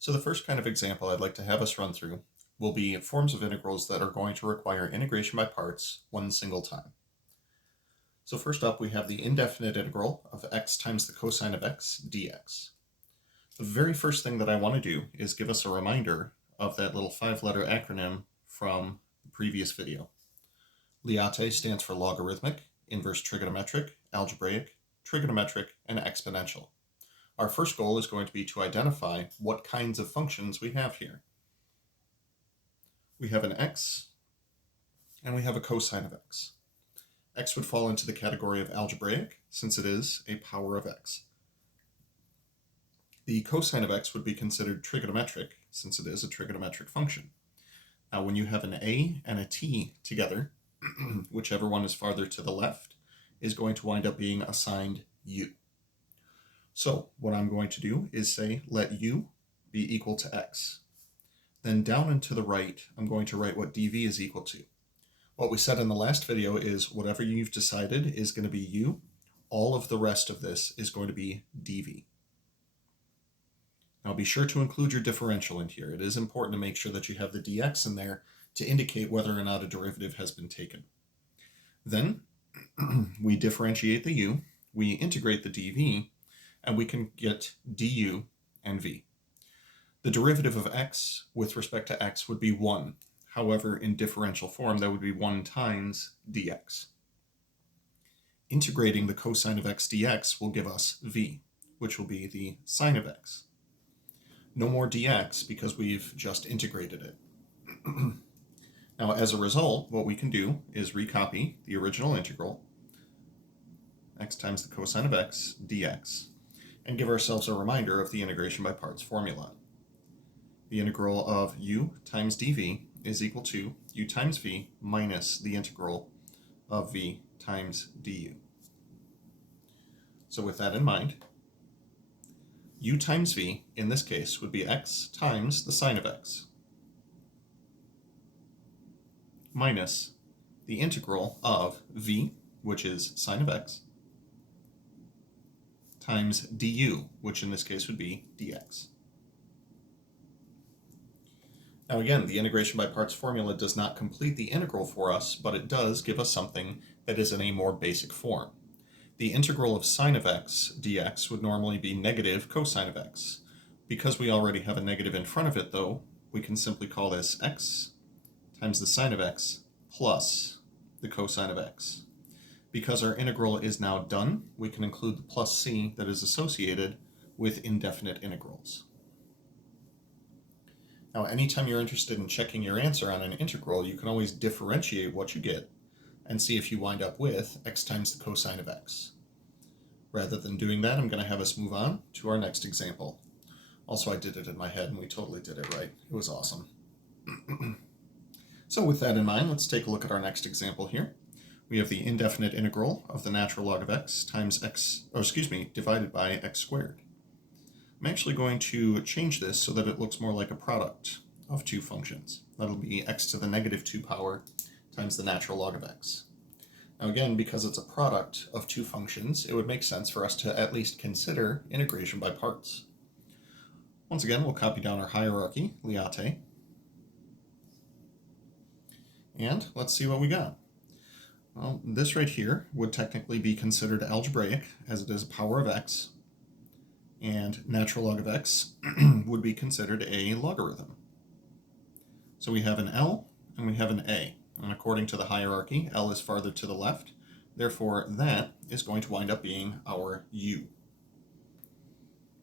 So the first kind of example I'd like to have us run through will be forms of integrals that are going to require integration by parts one single time. So first up, we have the indefinite integral of x times the cosine of x dx. The very first thing that I want to do is give us a reminder of that little 5-letter acronym from the previous video. LIATE stands for logarithmic, inverse trigonometric, algebraic, trigonometric, and exponential. Our first goal is going to be to identify what kinds of functions we have here. We have an x, and we have a cosine of x. X would fall into the category of algebraic, since it is a power of x. The cosine of x would be considered trigonometric, since it is a trigonometric function. Now, when you have an a and a t together, whichever one is farther to the left is going to wind up being assigned u. So what I'm going to do is say let u be equal to x. Then down and to the right, I'm going to write what dv is equal to. What we said in the last video is whatever you've decided is going to be u, all of the rest of this is going to be dv. Now be sure to include your differential in here. It is important to make sure that you have the dx in there to indicate whether or not a derivative has been taken. Then we differentiate the u, we integrate the dv, and we can get du and v. The derivative of x with respect to x would be 1. However, in differential form, that would be 1 times dx. Integrating the cosine of x dx will give us v, which will be the sine of x. No more dx because we've just integrated it. Now, as a result, what we can do is recopy the original integral, x times the cosine of x dx, and give ourselves a reminder of the integration by parts formula. The integral of u times dv is equal to u times v minus the integral of v times du. So with that in mind, u times v in this case would be x times the sine of x minus the integral of v, which is sine of x, times du, which in this case would be dx. Now again, the integration by parts formula does not complete the integral for us, but it does give us something that is in a more basic form. The integral of sine of x dx would normally be negative cosine of x. Because we already have a negative in front of it, though, we can simply call this x times the sine of x plus the cosine of x. Because our integral is now done, we can include the plus c that is associated with indefinite integrals. Now, anytime you're interested in checking your answer on an integral, you can always differentiate what you get and see if you wind up with x times the cosine of x. Rather than doing that, I'm going to have us move on to our next example. Also, I did it in my head and we totally did it right. It was awesome. So with that in mind, let's take a look at our next example here. We have the indefinite integral of the natural log of x times divided by x squared. I'm actually going to change this so that it looks more like a product of two functions. That'll be x to the negative 2 power times the natural log of x. Now again, because it's a product of two functions, it would make sense for us to at least consider integration by parts. Once again, we'll copy down our hierarchy, LIATE, and let's see what we got. Well, this right here would technically be considered algebraic, as it is a power of x, and natural log of x would be considered a logarithm. So we have an L and we have an A, and according to the hierarchy, L is farther to the left, therefore that is going to wind up being our U.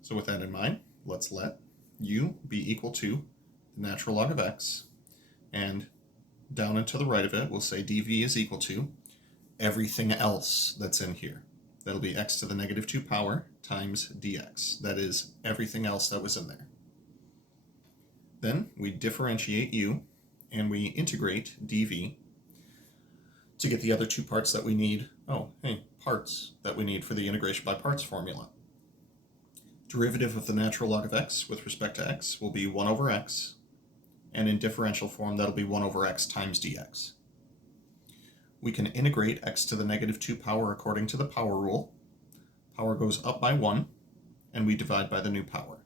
So with that in mind, let's let U be equal to the natural log of x, and down and to the right of it, we'll say dv is equal to everything else that's in here. That'll be x to the negative 2 power times dx. That is everything else that was in there. Then we differentiate u and we integrate dv to get the other two parts that we need. Parts that we need for the integration by parts formula. Derivative of the natural log of x with respect to x will be 1 over x, and in differential form that'll be 1 over x times dx. We can integrate x to the negative 2 power according to the power rule. Power goes up by 1, and we divide by the new power.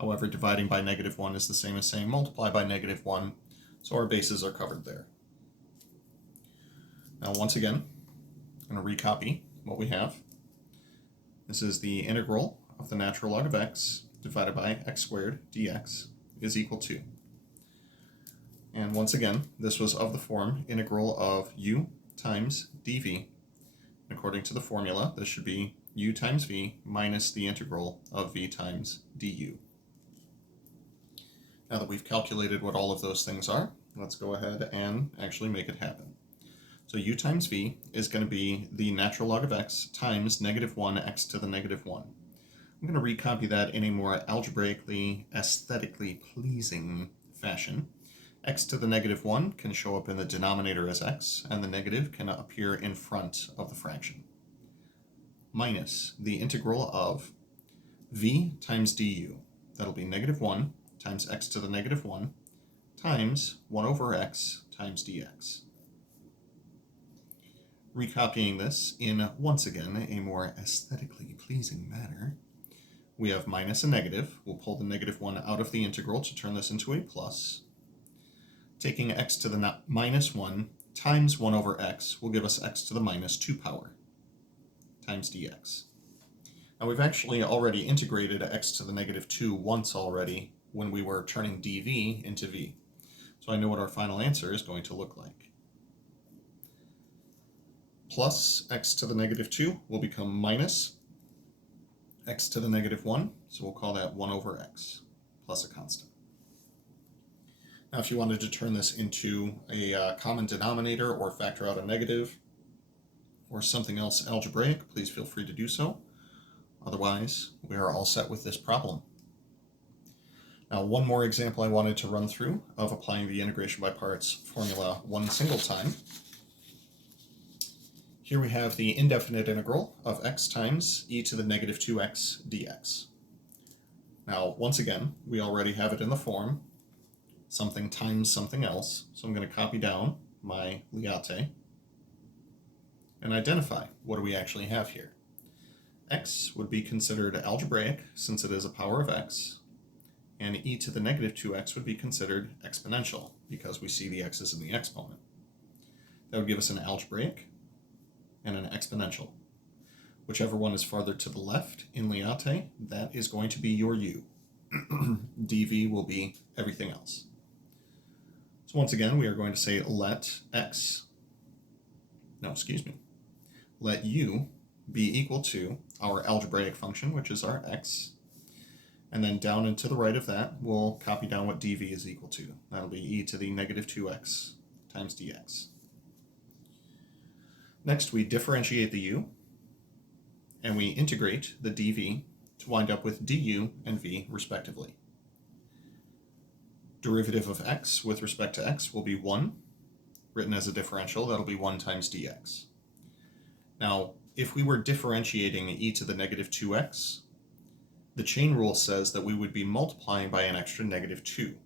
However, dividing by -1 is the same as saying multiply by -1, so our bases are covered there. Now, once again, I'm going to recopy what we have. This is the integral of the natural log of x divided by x squared dx is equal to. And once again, this was of the form integral of u times dv. And according to the formula, this should be u times v minus the integral of v times du. Now that we've calculated what all of those things are, let's go ahead and actually make it happen. So u times v is going to be the natural log of x times -1 x to the -1. I'm going to recopy that in a more algebraically, aesthetically pleasing fashion. X to the -1 can show up in the denominator as x, and the negative can appear in front of the fraction. Minus the integral of v times du. That'll be -1 times x to the -1 times 1 over x times dx. Recopying this in, once again, a more aesthetically pleasing manner, we have minus a negative. We'll pull the -1 out of the integral to turn this into a plus. Taking x to the -1 times 1 over x will give us x to the -2 power times dx. Now we've actually already integrated x to the -2 once already when we were turning dv into v. So I know what our final answer is going to look like. Plus x to the -2 will become minus x to the -1, so we'll call that 1 over x plus a constant. Now if you wanted to turn this into a common denominator or factor out a negative or something else algebraic, please feel free to do so. Otherwise, we are all set with this problem. Now, one more example I wanted to run through of applying the integration by parts formula one single time. Here we have the indefinite integral of x times e to the -2x dx. Now, once again, we already have it in the form something times something else, so I'm going to copy down my Liate and identify what do we actually have here. X would be considered algebraic since it is a power of x, and e to the -2x would be considered exponential because we see the x's in the exponent. That would give us an algebraic and an exponential. Whichever one is farther to the left in Liate, that is going to be your u. dv will be everything else. So once again, we are going to say let u be equal to our algebraic function, which is our x, and then down and to the right of that, we'll copy down what dv is equal to. That'll be e to the -2x times dx. Next, we differentiate the u, and we integrate the dv to wind up with du and v, respectively. Derivative of x with respect to x will be 1. Written as a differential, that'll be 1 times dx. Now, if we were differentiating e to the -2x, the chain rule says that we would be multiplying by an extra -2.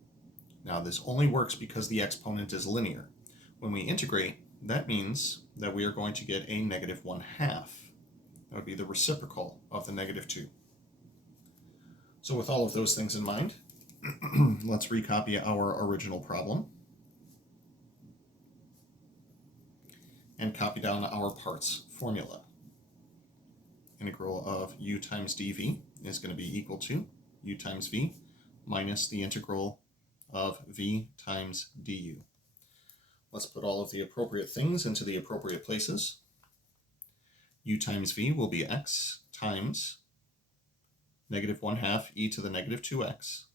Now, this only works because the exponent is linear. When we integrate, that means that we are going to get a -1/2. That would be the reciprocal of the -2. So with all of those things in mind, let's recopy our original problem and copy down our parts formula. Integral of u times dv is going to be equal to u times v minus the integral of v times du. Let's put all of the appropriate things into the appropriate places. U times v will be x times -1/2 e to the -2x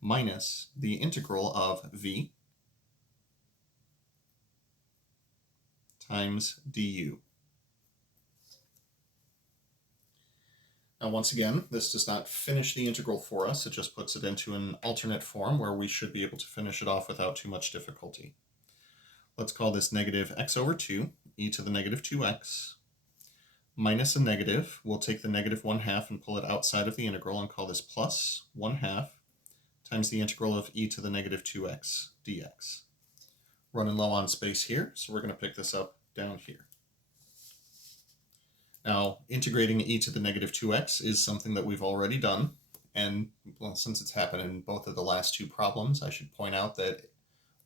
minus the integral of v times du. Now once again, this does not finish the integral for us, it just puts it into an alternate form where we should be able to finish it off without too much difficulty. Let's call this -x/2 e to the -2x minus a negative. We'll take the -1/2 and pull it outside of the integral and call this plus 1/2 times the integral of e to the -2x dx. Running low on space here, so we're going to pick this up down here. Now, integrating e to the -2x is something that we've already done, And well, since it's happened in both of the last two problems, I should point out that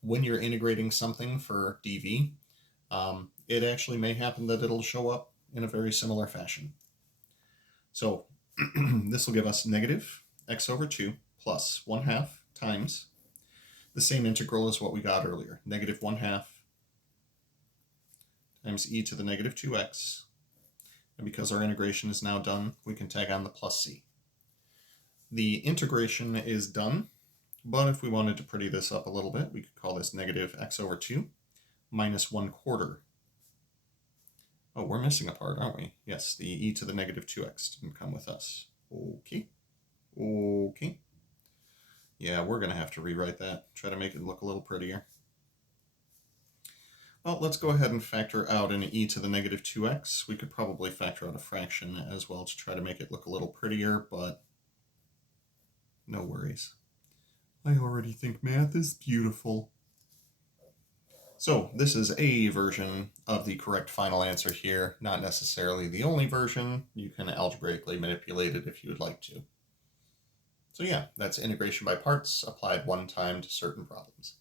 when you're integrating something for dv, it actually may happen that it'll show up in a very similar fashion. So this will give us negative x over 2 plus 1/2 times the same integral as what we got earlier, negative 1/2 times e to the negative 2x. And because our integration is now done, we can tag on the plus c. The integration is done, but if we wanted to pretty this up a little bit, we could call this negative x over 2 minus 1/4. Oh, we're missing a part, aren't we? Yes, the e to the negative 2x didn't come with us. Okay. Okay. Yeah, we're going to have to rewrite that. Try to make it look a little prettier. Well, let's go ahead and factor out an e to the negative 2x. We could probably factor out a fraction as well to try to make it look a little prettier, but no worries. I already think math is beautiful. So this is a version of the correct final answer here, not necessarily the only version. You can algebraically manipulate it if you would like to. So yeah, that's integration by parts applied one time to certain problems.